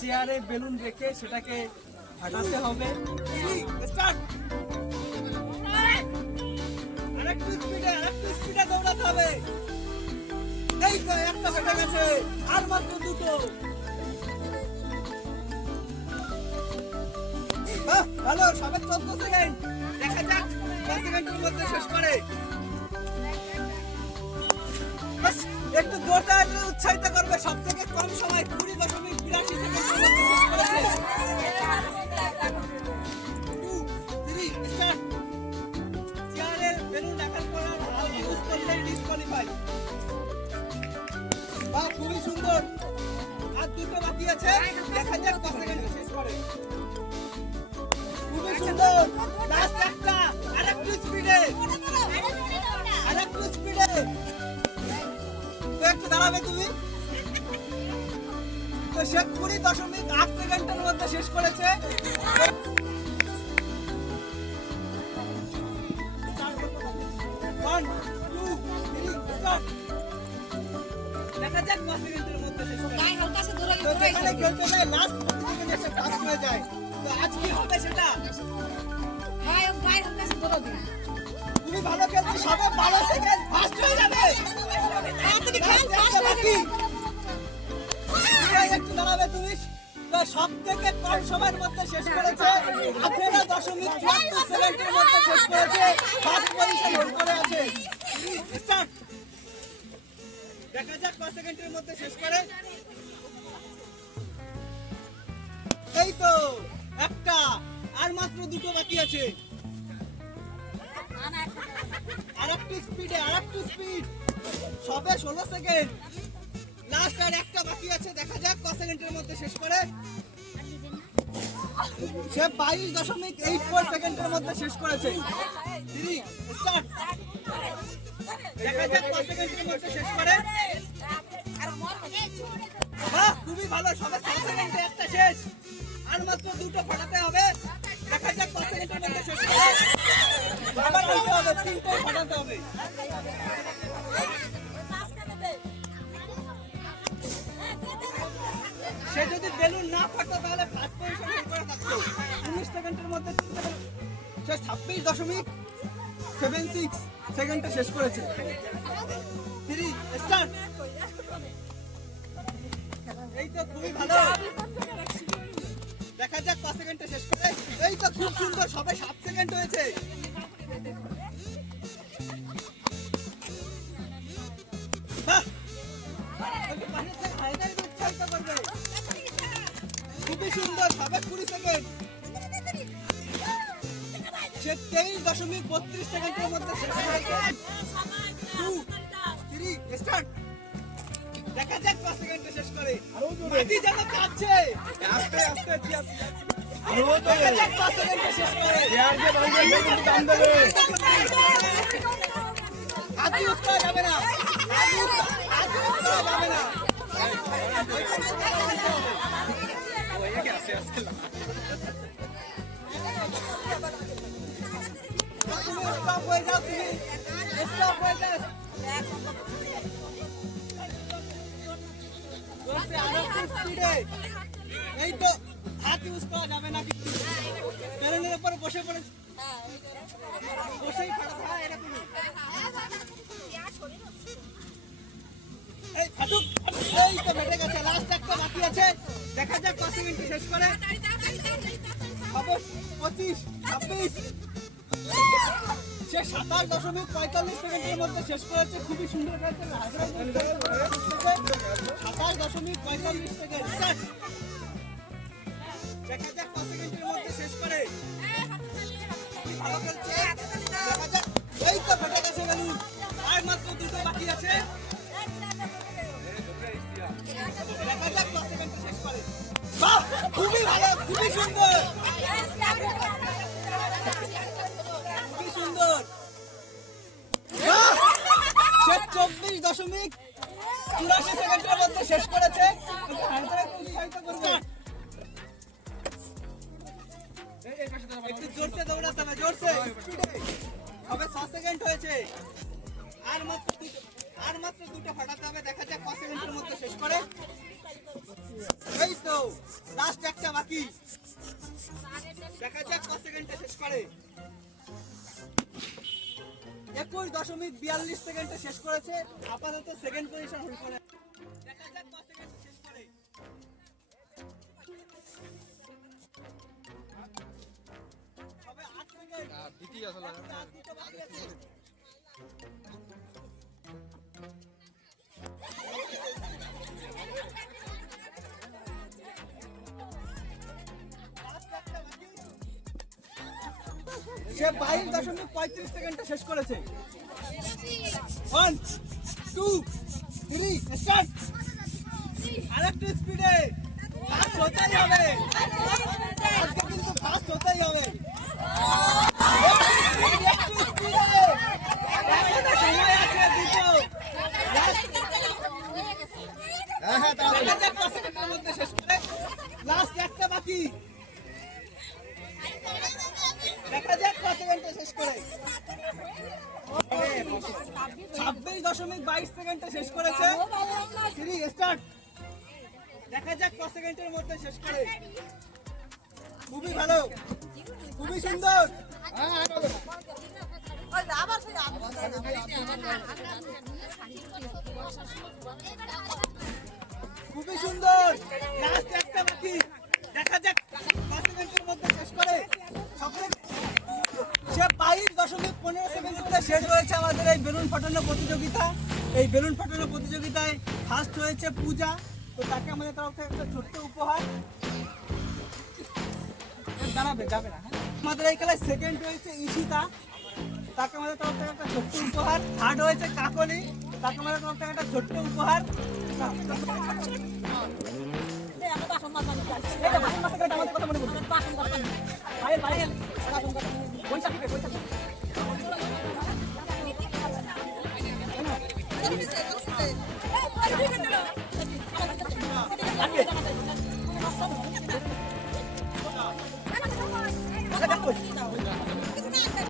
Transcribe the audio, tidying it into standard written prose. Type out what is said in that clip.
চেয়ারে বেলুন রেখে সেটাকে ফাটাতে হবে। স্টার্ট। আরেকটু স্পিডে দৌড়াতে হবে। এই তো একটা ফেটে গেছে, আর মাত্র দুটো। ভালো, সবে 14 সেকেন্ড। দেখা যাক 10 সেকেন্ডের মধ্যে শেষ করে। একটু জোরটা উৎসাহিত করবে। সব থেকে কম সময় 20.82 সেকেন্ডের মধ্যে শেষ করেছে। 2, 3, স্টার্ট। চেয়ারে বেলুন রাখার পর ইউজ করলে ডিসকোয়ালিফাই। বাহ, খুবই সুন্দর। আর দুটো বাকি আছে, দেখা যাক কত সেকেন্ডে শেষ করে। খুবই সুন্দর। লাস্ট একটা, আরেকটু স্পিডে। তো একটু দাঁড়াবে তুমি। তো সে 20.8 সেকেন্ডের মধ্যে শেষ করেছে। দেখা যাক 5 সেকেন্ডের মধ্যে শেষ করে। যেখানে খেলতে যায় লাস্ট সেকেন্ডে সে ফার্স্ট হয়ে যায়। তো আজ কি হবে সেটা? তুমি ভালো খেলতে, সবে 12 সেকেন্ড ফার্স্ট হয়ে যাবে। একটু দাঁড়াবে তুমি। তো সব থেকে কম সময়ের মধ্যে শেষ করেছে। 18.74 সেকেন্ডের মধ্যে শেষ করেছে। ফার্স্ট পজিশন হোল্ড করে আছে। স্টার্ট। দেখা যাক 5 সেকেন্ডের মধ্যে শেষ করে। এই তো একটা, আর মাত্র দুটো বাকি আছে। আরেকটু স্পিড। সবে 16 সেকেন্ড। লাস্ট আর একটা বাকি আছে। দেখা যাক কত সেকেন্ডের মধ্যে শেষ করে। সে 22.84 সেকেন্ডের মধ্যে শেষ করেছে। 3, স্টার্ট। দেখা যাক কত সেকেন্ডের মধ্যে শেষ করে। বাহ, খুবই ভালো। সবে 6 সেকেন্ডে একটা শেষ। আর মাত্র দুটো ফাটাতে হবে। দেখা যাক কত সেকেন্ডের মধ্যে শেষ করে। আবার দিতে হবে, তিনটে ফাটাতে হবে। সে যদি বেলুন না ফাটতো তাহলে ফার্স্ট পজিশন করে থাকতো। 19 সেকেন্ডের মধ্যে সে 26.76 সেকেন্ডে শেষ করেছে। 3, স্টার্ট। এই তো খুবই ভালো। দেখা যাক 5 সেকেন্ডে শেষ করে। এই তো খুব সুন্দর, সবে 7 সেকেন্ড হয়েছে। খুবই সুন্দর, সবে 20 সেকেন্ড। সে 23.32 সেকেন্ডের মধ্যে শেষ হয়েছে। 2, 3, স্টার্ট। দেখা যাক 5 সেকেন্ডে শেষ করে। মাটি যেন কাঁপছে। আস্তে দেখা যাক 5 সেকেন্ডে শেষ করে। হাত ইউজ করা যাবে না। এই তো হাত ইউজ করা যাবে না, কিন্তু বেলুনের উপরে বসেই ফাটাতে হয় এরকমই। এই ফাটুক। এই তো ফেটে গেছে। লাস্ট একটা বাকি আছে। দেখা যাক 5 সেকেন্ডে শেষ করে। 25, 26। সে 27.45 সেকেন্ডের মধ্যে শেষ করেছে। খুবই সুন্দর খেলছে। 27.45 সেকেন্ড। দেখা যাক 5 সেকেন্ডের মধ্যে শেষ করে। ভালো খেলছে। দেখা যাক। এই তো ফেটে গেছে বেলুন। আর মাত্র দুটো বাকি আছে। দেখা যাক 5 সেকেন্ডে শেষ করে। বাহ, খুবই ভালো, খুবই সুন্দর। খুবই সুন্দর। সে 24.84 সেকেন্ডের মধ্যে শেষ করেছে। একটু জোরসে দৌড়াতে হবে, জোরসে। সবে 6 সেকেন্ড হয়েছে। আর মাত্র দুটো ফাটাতে হবে। দেখা যাক 5 সেকেন্ডের মধ্যে শেষ করে। এই তো লাস্ট একটা বাকি, দেখা যাক কত সেকেন্ডে শেষ করে। 21.42 সেকেন্ডে শেষ করেছে, আপাতত সেকেন্ড পজিশন হোল্ড করে। দেখা যাক কত সেকেন্ডে শেষ করে। তবে 8 সেকেন্ড দ্বিতীয় আসলে দ্বিতীয় বাকি আছে। সে 22.35 সেকেন্ডে শেষ করেছে। 1 2 3 স্টার্ট। আরেকটু স্পিডে ফাস্ট হতেই হবে, আজকে কিন্তু ফাস্ট হতেই হবে। একটু স্পিডে, এখনো সময় আছে দুটো। দেখা যাক কত সেকেন্ডের মধ্যে শেষ করে। লাস্ট একটা বাকি, দেখা যাক কত সেকেন্ডে শেষ করে। 26.22 সেকেন্ডে শেষ করেছে। 3 স্টার্ট। দেখা যাক কত সেকেন্ডের মধ্যে শেষ করে। খুবই ভালো, খুবই সুন্দর, খুবই সুন্দর। লাস্ট একটা বাকি, দেখা যাক কত সেকেন্ডের মধ্যে শেষ করে। সে 22.15 সেকেন্ড করে শেষ হয়েছে আমাদের এই বেলুন ফাটানো প্রতিযোগিতা। এই বেলুন ফাটানো প্রতিযোগিতায় ফার্স্ট হয়েছে পূজা, তো তাকে আমাদের তরফ থেকে একটা ছোট্ট উপহার। দাঁড়াবে, যাবে না। আমাদের এই খেলায় সেকেন্ড হয়েছে ঈশিতা, তাকে আমাদের তরফ থেকে একটা ছোট্ট উপহার। থার্ড হয়েছে কাকলি, তাকে আমাদের তরফ থেকে একটা ছোট্ট উপহার। আমাদের কথা মনে করুন।